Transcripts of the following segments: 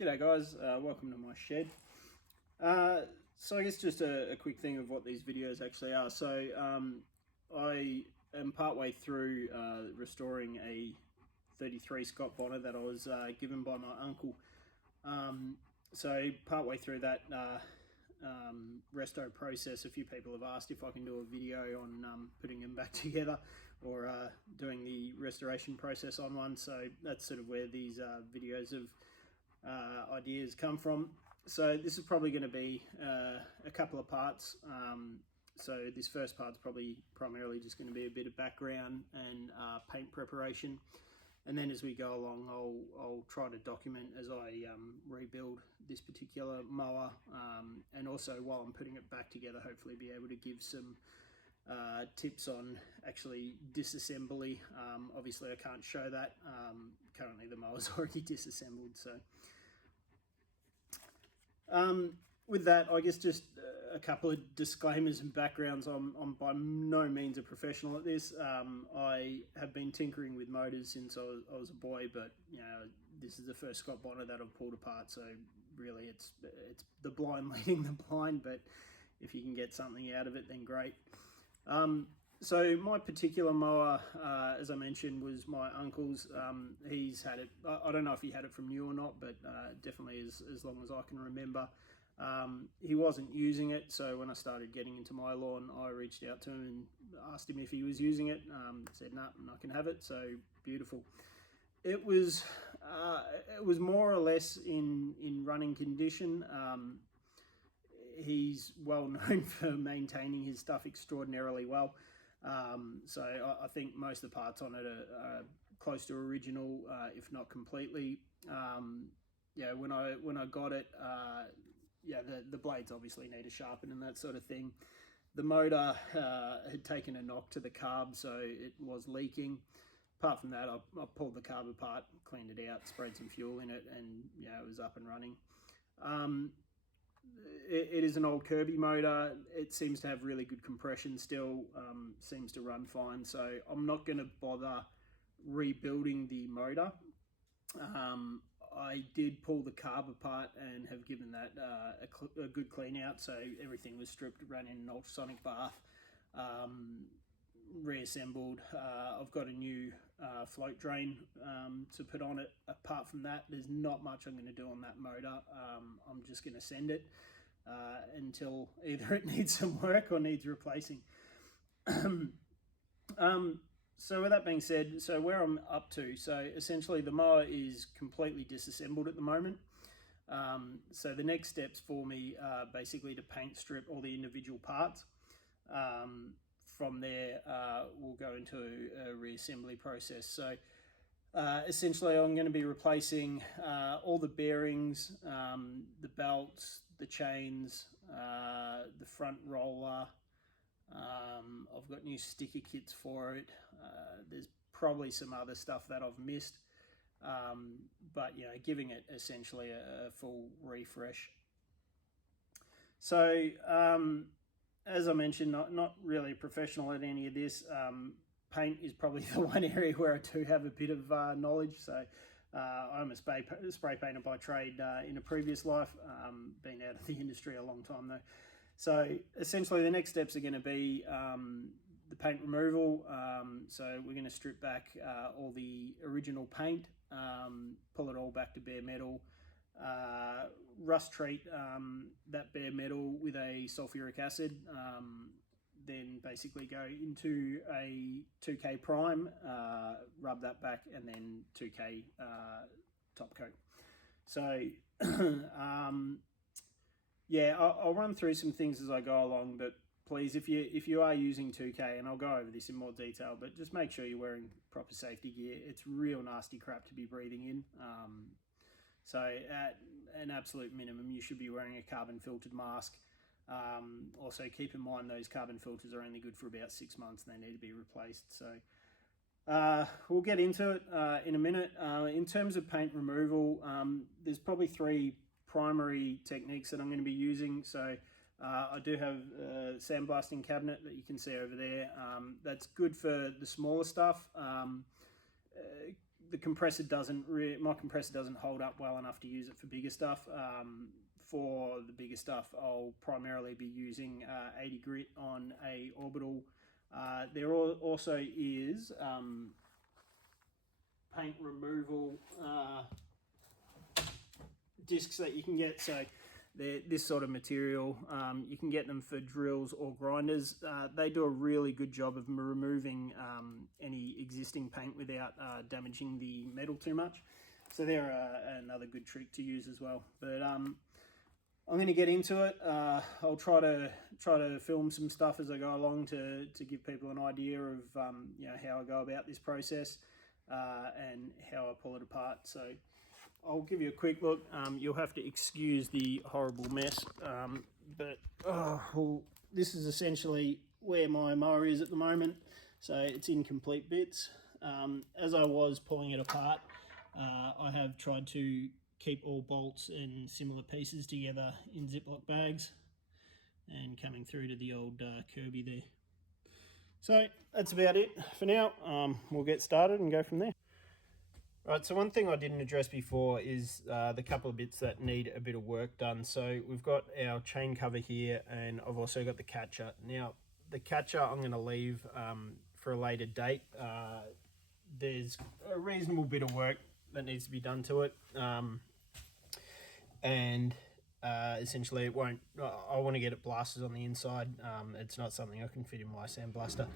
G'day guys, welcome to my shed. So I guess just a quick thing of what these videos actually are. So I am partway through restoring a 33 Scott Bonnar that I was given by my uncle. So partway through that resto process, a few people have asked if I can do a video on putting them back together or doing the restoration process on one. So that's sort of where these videos of ideas come from. So this is probably going to be a couple of parts. So this first part's probably primarily just going to be a bit of background and paint preparation, and then as we go along I'll try to document as I rebuild this particular mower, and also while I'm putting it back together hopefully be able to give some tips on actually disassembly. Obviously I can't show that, currently the mower's already disassembled. So with that, I guess just a couple of disclaimers and backgrounds. I'm by no means a professional at this. I have been tinkering with motors since I was a boy, but you know, this is the first Scott Bonnar that I've pulled apart, so really it's the blind leading the blind, but if you can get something out of it then great. So my particular mower, as I mentioned, was my uncle's. He's had it, I don't know if he had it from new or not, but definitely as long as I can remember. He wasn't using it, so when I started getting into my lawn, I reached out to him and asked him if he was using it. Said, "No, I can have it." So beautiful. It was more or less in running condition. He's well known for maintaining his stuff extraordinarily well. So I think most of the parts on it are close to original, if not completely. Yeah, when I got it, yeah, the blades obviously need a sharpen and that sort of thing. The motor had taken a knock to the carb, so it was leaking. Apart from that, I pulled the carb apart, cleaned it out, sprayed some fuel in it, and yeah, it was up and running. It is an old Kirby motor. It seems to have really good compression still, seems to run fine, so I'm not going to bother rebuilding the motor. I did pull the carb apart and have given that a good clean out, so everything was stripped, ran in an ultrasonic bath, reassembled. I've got a new float drain to put on it. Apart from that, there's not much I'm going to do on that motor. I'm just going to send it until either it needs some work or needs replacing. So with that being said, so where I'm up to, so essentially the mower is completely disassembled at the moment. So the next steps for me are basically to paint strip all the individual parts. From there, we'll go into a reassembly process. So essentially I'm going to be replacing all the bearings, the belts, the chains, the front roller. I've got new sticker kits for it. There's probably some other stuff that I've missed, but you know, giving it essentially a full refresh. So as I mentioned, not really a professional at any of this. Paint is probably the one area where I do have a bit of knowledge. So I'm a spray painter by trade in a previous life, been out of the industry a long time though. So essentially the next steps are going to be the paint removal. So we're going to strip back all the original paint, pull it all back to bare metal, rust treat that bare metal with a sulfuric acid, then basically go into a 2K prime, rub that back, and then 2K top coat. So yeah, I'll run through some things as I go along, but please, if you are using 2K, and I'll go over this in more detail, but just make sure you're wearing proper safety gear. It's real nasty crap to be breathing in. So at an absolute minimum, you should be wearing a carbon filtered mask. Also keep in mind those carbon filters are only good for about 6 months and they need to be replaced. So we'll get into it in a minute. In terms of paint removal, there's probably 3 primary techniques that I'm going to be using. So I do have a sandblasting cabinet that you can see over there. That's good for the smaller stuff. the compressor my compressor doesn't hold up well enough to use it for bigger stuff. For the bigger stuff, I'll primarily be using 80 grit on a orbital. There also is paint removal discs that you can get. So they're this sort of material. You can get them for drills or grinders. They do a really good job of removing any existing paint without damaging the metal too much. So they're another good trick to use as well. But I'm going to get into it. I'll try to film some stuff as I go along to give people an idea of you know, how I go about this process and how I pull it apart. So I'll give you a quick look. You'll have to excuse the horrible mess, but well, this is essentially where my mower is at the moment. So it's in complete bits. As I was pulling it apart, I have tried to keep all bolts and similar pieces together in Ziploc bags, and coming through to the old Kirby there. So that's about it for now. We'll get started and go from there. Right, so one thing I didn't address before is the couple of bits that need a bit of work done. So we've got our chain cover here, and I've also got the catcher. Now the catcher I'm going to leave for a later date. There's a reasonable bit of work that needs to be done to it. And essentially it won't, I want to get it blasted on the inside. It's not something I can fit in my sandblaster.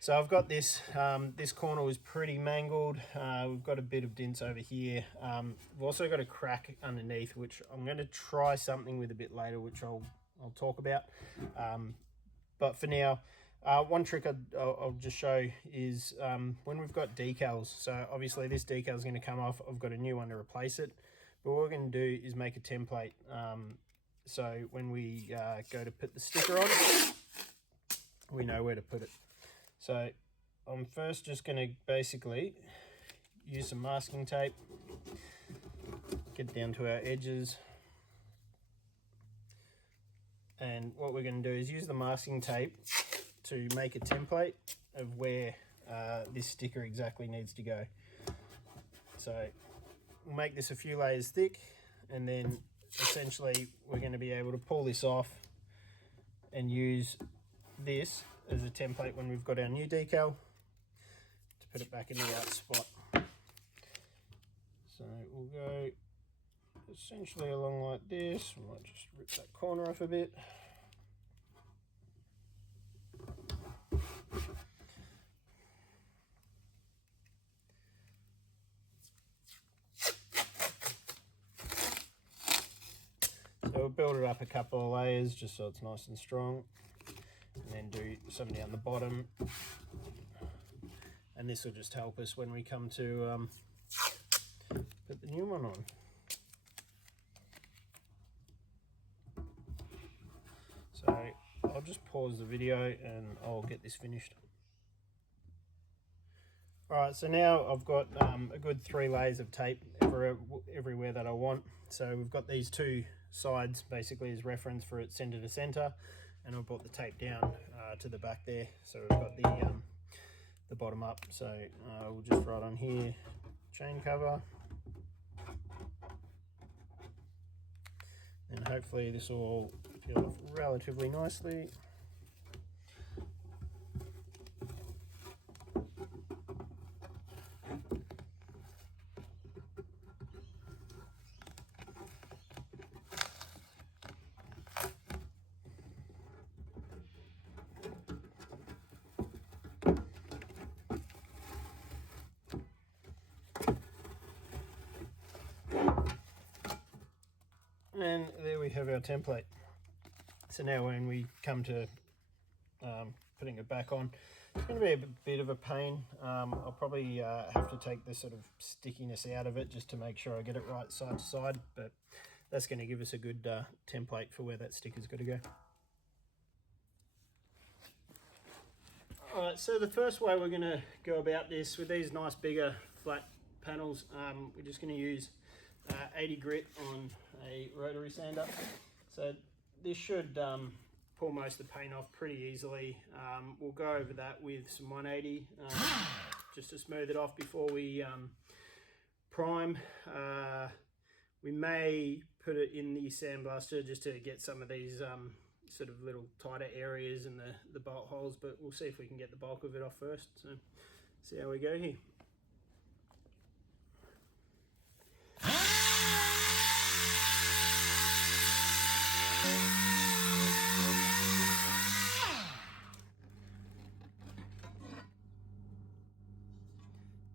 So I've got this, this corner was pretty mangled. We've got a bit of dents over here. We've also got a crack underneath, which I'm going to try something with a bit later, which I'll talk about. But for now, one trick I'll just show is when we've got decals. So obviously this decal is going to come off. I've got a new one to replace it. But what we're going to do is make a template. So when we go to put the sticker on, we know where to put it. So I'm first just going to basically use some masking tape, get down to our edges. And what we're going to do is use the masking tape to make a template of where this sticker exactly needs to go. So we'll make this a few layers thick, and then essentially we're going to be able to pull this off and use this as a template when we've got our new decal to put it back in the right spot. So we'll go essentially along like this. We might just rip that corner off a bit. So we'll build it up a couple of layers just so it's nice and strong, and then do some down the bottom, and this will just help us when we come to put the new one on. So I'll just pause the video and I'll get this finished. Alright, so now I've got a good 3 layers of tape everywhere that I want. So we've got these two sides basically as reference for it center to center, and I've brought the tape down to the back there. So we've got the bottom up. So we'll just write on here, chain cover, and hopefully this will peel off relatively nicely. And there we have our template. So now when we come to putting it back on, it's going to be a bit of a pain. I'll probably have to take the sort of stickiness out of it just to make sure I get it right side to side, but that's going to give us a good template for where that sticker's got to go. Alright, so the first way we're going to go about this with these nice bigger flat panels, we're just going to use 80 grit on a rotary sander. So this should pull most of the paint off pretty easily. We'll go over that with some 180 just to smooth it off before we prime. We may put it in the sandblaster just to get some of these sort of little tighter areas and the bolt holes, but we'll see if we can get the bulk of it off first. So see how we go here.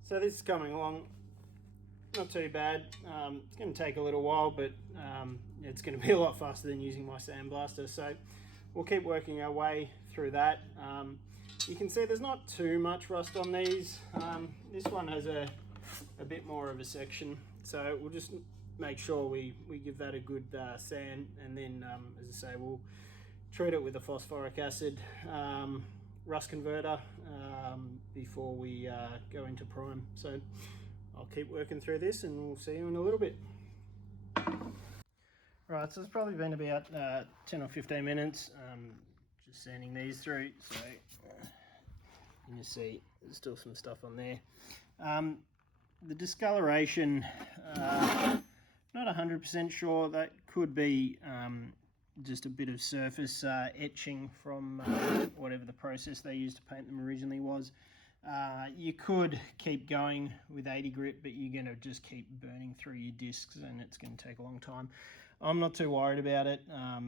So this is coming along not too bad. It's going to take a little while, but it's going to be a lot faster than using my sandblaster. So we'll keep working our way through that. You can see there's not too much rust on these. This one has a bit more of a section, so we'll just make sure we give that a good sand, and then as I say, we'll treat it with a phosphoric acid rust converter before we go into prime. So I'll keep working through this and we'll see you in a little bit. Right, so it's probably been about 10 or 15 minutes just sanding these through. So you can see there's still some stuff on there. The discoloration, not 100% sure. That could be just a bit of surface etching from whatever the process they used to paint them originally was. You could keep going with 80 grit, but you're going to just keep burning through your discs and it's going to take a long time. I'm not too worried about it. I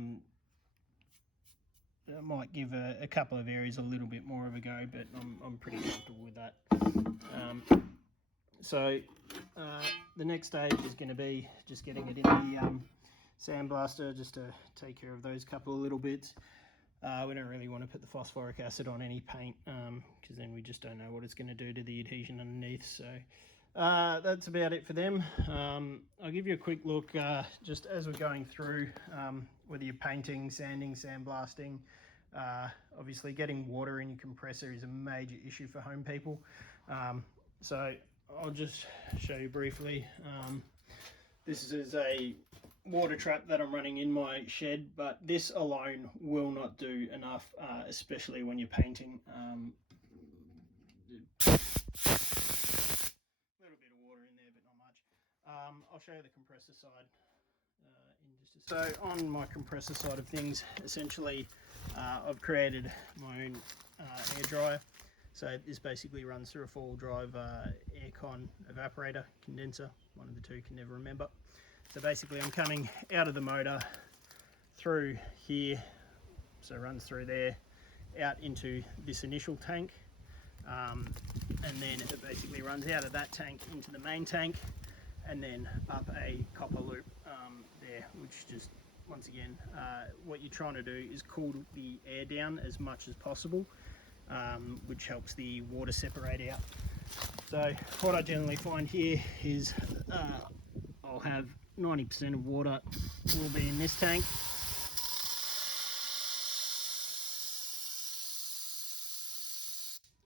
might give a couple of areas a little bit more of a go, but I'm pretty comfortable with that. So the next stage is going to be just getting it in the sandblaster just to take care of those couple of little bits. We don't really want to put the phosphoric acid on any paint because then we just don't know what it's going to do to the adhesion underneath. So that's about it for them. I'll give you a quick look just as we're going through, whether you're painting, sanding, sandblasting. Obviously getting water in your compressor is a major issue for home people. So I'll just show you briefly. This is a water trap that I'm running in my shed, but this alone will not do enough, especially when you're painting. A little bit of water in there, but not much. I'll show you the compressor side in just a. So on my compressor side of things, essentially I've created my own air dryer. So this basically runs through a four-wheel drive aircon evaporator condenser, one of the two, can never remember. So basically I'm coming out of the motor through here, so it runs through there, out into this initial tank, and then it basically runs out of that tank into the main tank, and then up a copper loop there, which just, once again, what you're trying to do is cool the air down as much as possible, which helps the water separate out. So what I generally find here is I'll have 90% of water will be in this tank,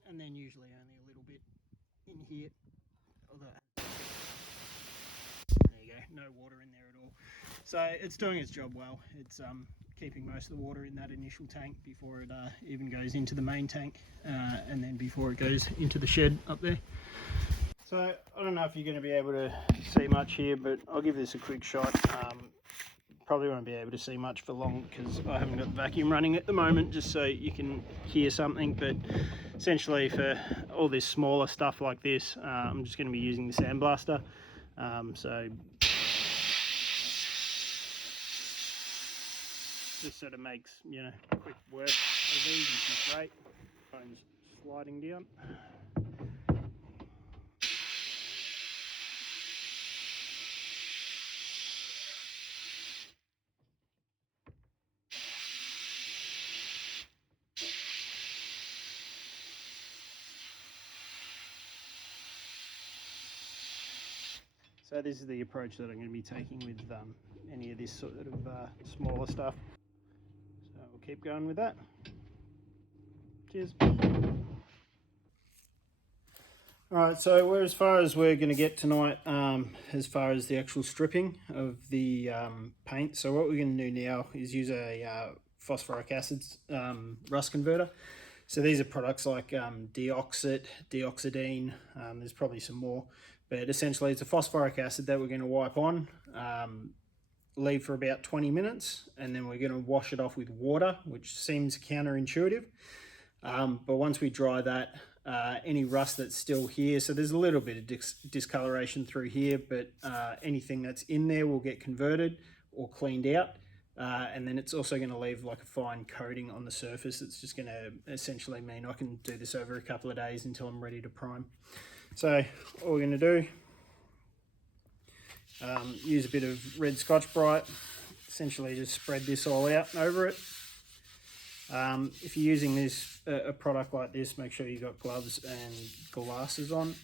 and then usually only a little bit in here. Although there you go, no water in there at all. So it's doing its job well. It's keeping most of the water in that initial tank before it even goes into the main tank, and then before it goes into the shed up there. So I don't know if you're going to be able to see much here, but I'll give this a quick shot. Probably won't be able to see much for long because I haven't got the vacuum running at the moment, just so you can hear something. But essentially for all this smaller stuff like this, I'm just going to be using the sandblaster. So this sort of makes, you know, quick work of these, which is great. Phone's sliding down. So this is the approach that I'm going to be taking with any of this sort of smaller stuff. So we'll keep going with that. Cheers. Alright, so we're as far as we're going to get tonight as far as the actual stripping of the paint. So what we're going to do now is use a phosphoric acid rust converter. So these are products like Deoxit, Deoxidine, there's probably some more, But essentially it's a phosphoric acid that we're going to wipe on, leave for about 20 minutes, and then we're going to wash it off with water, which seems counterintuitive. But once we dry that, any rust that's still here, so there's a little bit of discoloration through here, but anything that's in there will get converted or cleaned out. And then it's also going to leave like a fine coating on the surface. It's just going to essentially mean I can do this over a couple of days until I'm ready to prime. So all we're going to do, use a bit of red Scotch-Brite, essentially just spread this all out over it. If you're using this a product like this, make sure you've got gloves and glasses on.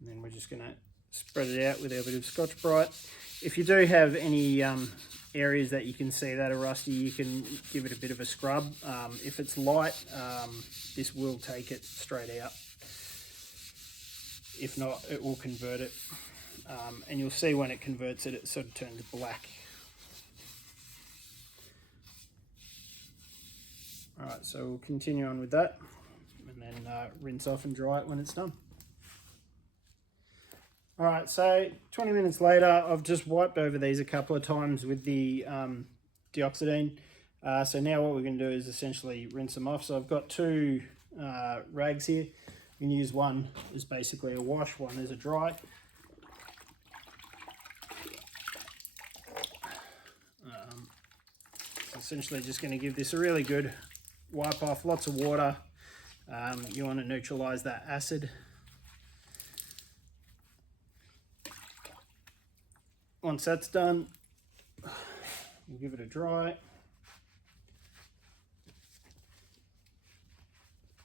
And then we're just going to spread it out with our bit of Scotch-Brite. If you do have any areas that you can see that are rusty, you can give it a bit of a scrub. If it's light, this will take it straight out. If not, it will convert it. And you'll see when it converts it, it sort of turns black. Alright, so we'll continue on with that, and then rinse off and dry it when it's done. Alright, so 20 minutes later, I've just wiped over these a couple of times with the dioxidine. So now what we're going to do is essentially rinse them off. So I've got two rags here. You can use one as basically a wash, one as a dry. So essentially just going to give this a really good wipe off, lots of water. You want to neutralize that acid. Once that's done, we'll give it a dry.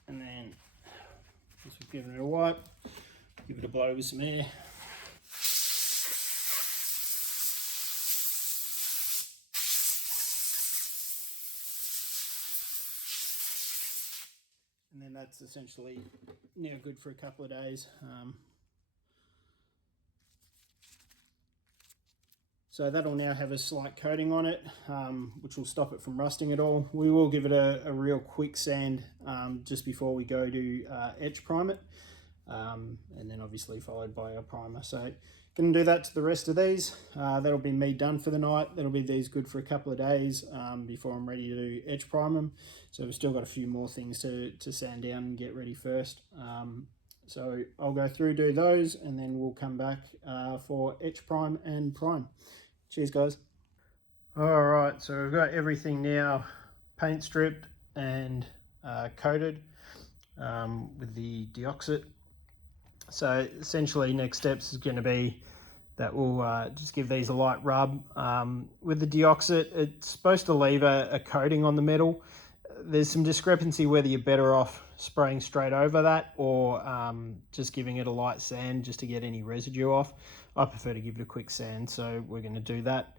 And then, once we've given it a wipe, give it a blow with some air. And then that's essentially now good for a couple of days. So that'll now have a slight coating on it, which will stop it from rusting at all. We will give it a real quick sand just before we go to etch prime it, and then obviously followed by our primer. So going to do that to the rest of these. That'll be me done for the night. That'll be these good for a couple of days before I'm ready to etch prime them. So we've still got a few more things to sand down and get ready first. So I'll go through, do those, and then we'll come back for etch prime and prime. Cheers, guys. All right, so we've got everything now paint stripped and coated with the deoxit. So essentially next steps is going to be that we'll just give these a light rub. With the deoxit, it's supposed to leave a coating on the metal. There's some discrepancy whether you're better off spraying straight over that or just giving it a light sand just to get any residue off. I prefer to give it a quick sand, so we're going to do that.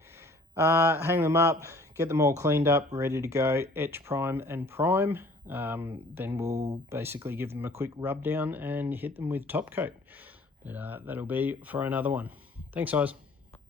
Hang them up, get them all cleaned up, ready to go, etch, prime and prime. Then we'll basically give them a quick rub down and hit them with top coat. But that'll be for another one. Thanks, guys.